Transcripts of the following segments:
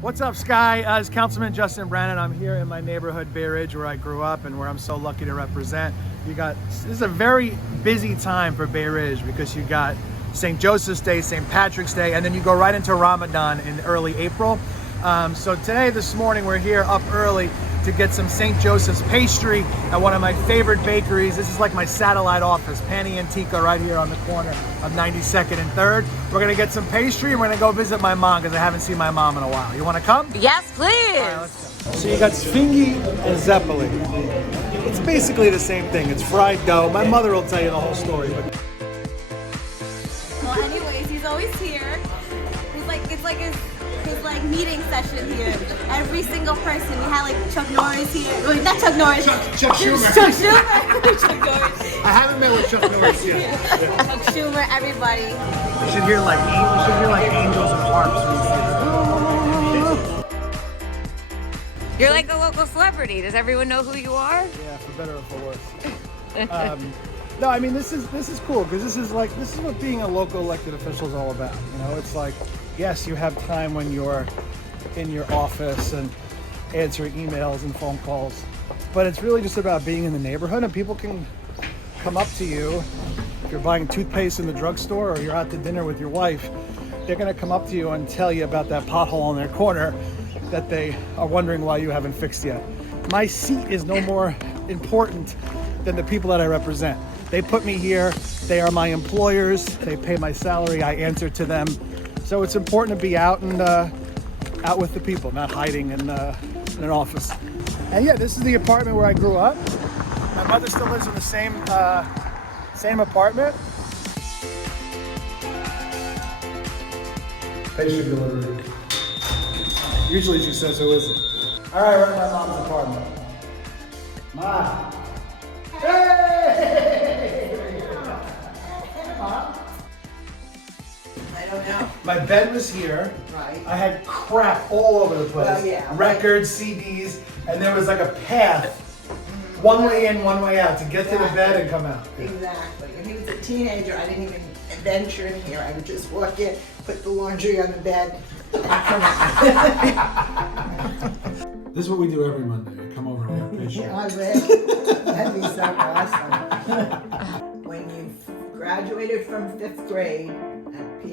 What's up, Skye? It's Councilman Brannan. I'm here in my neighborhood, Bay Ridge, where I grew up and where I'm so lucky to represent. This is a very busy time for Bay Ridge because you got St. Joseph's Day, St. Patrick's Day, and then you go right into Ramadan in early April. So this morning, we're here up early to get some St. Joseph's pastry at one of my favorite bakeries. This is like my satellite office, Pani Antica, right here on the corner of 92nd and 3rd. We're gonna get some pastry and we're gonna go visit my mom because I haven't seen my mom in a while. You wanna come? Yes, please. All right, let's go. So you got Sfingy and Zeppeli. It's basically the same thing. It's fried dough. My mother will tell you the whole story. Well, anyways, he's always here. It's like his meeting session here. Every single person. We had like Chuck Norris here. Wait, not Chuck Norris. Chuck Schumer. Chuck Schumer. Chuck Norris. I haven't met with Chuck Norris yet. Chuck Schumer. Everybody. You should hear like angels and harps when you see this. You're like a local celebrity. Does everyone know who you are? Yeah, for better or for worse. No, I mean this is cool because this is what being a local elected official is all about. You know, it's like, yes, you have time when you're in your office and answering emails and phone calls, but it's really just about being in the neighborhood, and people can come up to you if you're buying toothpaste in the drugstore or you're out to dinner with your wife. They're gonna come up to you and tell you about that pothole in their corner that they are wondering why you haven't fixed yet. My seat is no more important than the people that I represent. They put me here, they are my employers, they pay my salary, I answer to them. So it's important to be out and out with the people, not hiding in an office. And yeah, this is the apartment where I grew up. My mother still lives in the same apartment. Pastry delivery. Usually she says who isn't. All right, we're at my mom's apartment. Ma. Hey! Mom. I don't know. My bed was here. Right. I had crap all over the place. Well, yeah. Records, CDs, and there was like a path, one way in, one way out, to get to the bed and come out. Exactly. When he was a teenager, I didn't even venture in here. I would just walk in, put the laundry on the bed, and come out. This is what we do every Monday. I come over and we have pastry. I wish. That'd be so awesome. When you graduated from 5th grade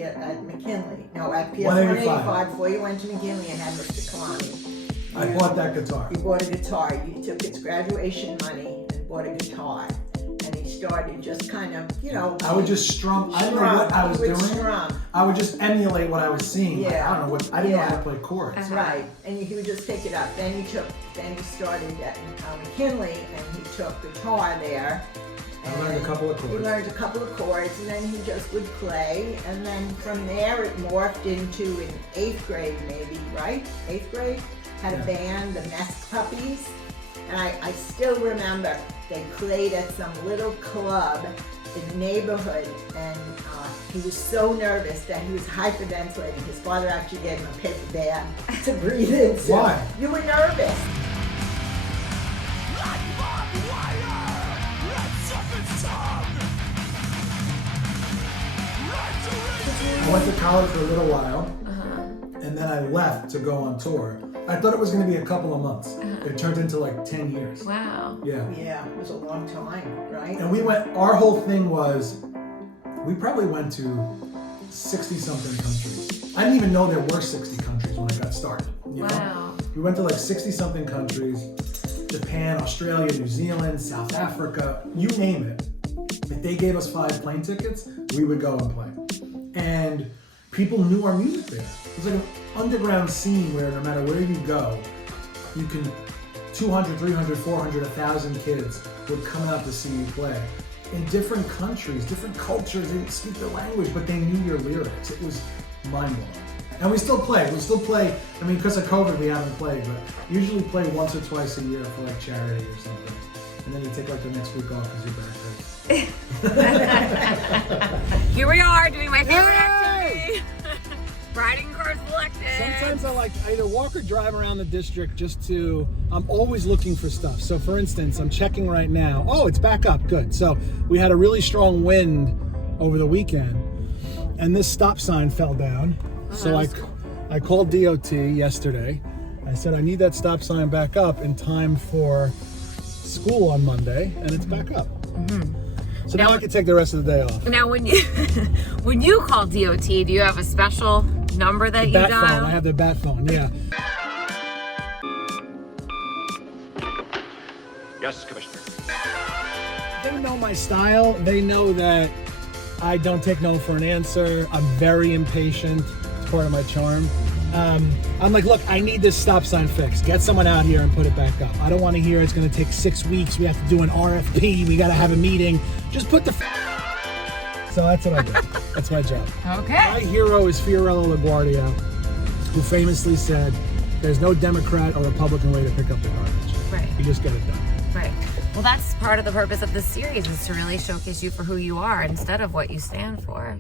at McKinley, at PS 185, before you went to McKinley and had Mr. Kalani. I bought that guitar. You bought a guitar. You took his graduation money and bought a guitar. And he started just kind of, I would just strum. I didn't know what I was doing. Strum. I would just emulate what I was seeing. Yeah. I don't know I didn't know how to play chords. That's right. And he would just pick it up. Then he started at McKinley and he took guitar there. I learned a couple of chords. He learned a couple of chords, and then he just would play. And then from there, it morphed into, in 8th grade maybe, right? 8th grade, had a band, the Mess Puppies. And I still remember they played at some little club in the neighborhood, and he was so nervous that he was hyperventilating. His father actually gave him a paper bag to breathe into. Why? You were nervous. I went to college for a little while, and then I left to go on tour. I thought it was going to be a couple of months. It turned into like 10 years. Wow. Yeah. Yeah, it was a long time, right? And our whole thing was, we probably went to 60-something countries. I didn't even know there were 60 countries when I got started. You know? We went to like 60-something countries, Japan, Australia, New Zealand, South Africa, you name it. If they gave us 5 plane tickets, we would go and play. And people knew our music there. It was like an underground scene where no matter where you go, you can, 200, 300, 400, 1,000 kids would come out to see you play. In different countries, different cultures, they didn't speak the language, but they knew your lyrics. It was mind-blowing. And we still play. I mean, because of COVID, we haven't played, but usually play once or twice a year for like charity or something. And then you take like the next week off because your back hurts. Here we are doing my favorite activity. Riding cars elected. Sometimes I either walk or drive around the district I'm always looking for stuff. So for instance, I'm checking right now. Oh, it's back up, good. So we had a really strong wind over the weekend and this stop sign fell down. So I I called DOT yesterday. I said I need that stop sign back up in time for school on Monday, and it's back up. So now I can take the rest of the day off. Now, when you call DOT, do you have a special number that you Bat dial? phone. I have the bat phone. Yeah. Yes, Commissioner. They know my style. They know that I don't take no for an answer. I'm very impatient. It's part of my charm. I'm like, look, I need this stop sign fixed. Get someone out here and put it back up. I don't want to hear it's going to take 6 weeks. We have to do an RFP. We got to have a meeting. Just put the. So that's what I do. That's my job. Okay. My hero is Fiorello LaGuardia, who famously said, "There's no Democrat or Republican way to pick up the garbage. Right. You just get it done." Right. Well, that's part of the purpose of this series, is to really showcase you for who you are instead of what you stand for.